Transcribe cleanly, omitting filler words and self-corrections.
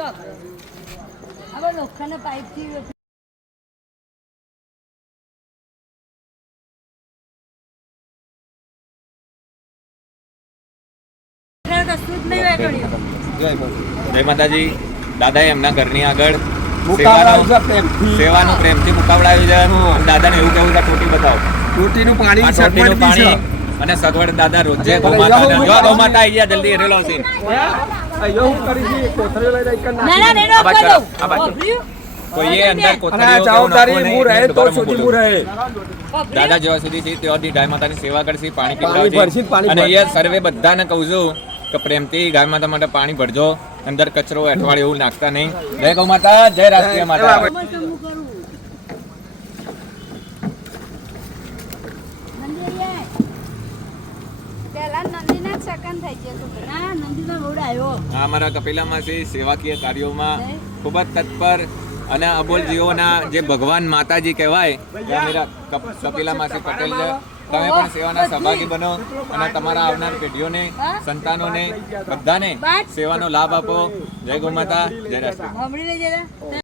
હવે લોખંડના પાઇપથી જય માતાજી. દાદાએ એમના ઘરની આગળ સેવાનું પ્રેમથી મુકાવડાવ્યું છે. દાદાને એવું કેવું છે ટોટી બતાવો. ટોટીનું પાણી અને સગવડ દાદા રોજે ગૌમાતા આવી ગયા જલ્દી રેલો છે. કોઈએ અંદર દાદા જેવા સુધી છે ત્યાંથી ગાય માતાની સેવા કરશે, પાણી પીવડાવશે. અને અહીંયા સર્વે બધાને કહું છું કે પ્રેમથી ગાય માતા માટે પાણી ભરજો. અંદર કચરો અઠવાડિયે એવું નાખતા નહીં. જય ગૌ માતા, જય રાષ્ટ્રીય માતા. અમારા કપિલામાં છે સેવાકીય કાર્યોમાં ખૂબ જ તત્પર અને અબોલ જીવોના જે ભગવાન માતાજી કહેવાય કપિલા માસી પટેલ છે. તમે પણ સેવાના સહભાગી બનો અને તમારા આવનાર પેઢીઓને, સંતાનોને બધાને સેવાનો લાભ આપો. જય ગૌ માતા, જય રાષ્ટ્ર.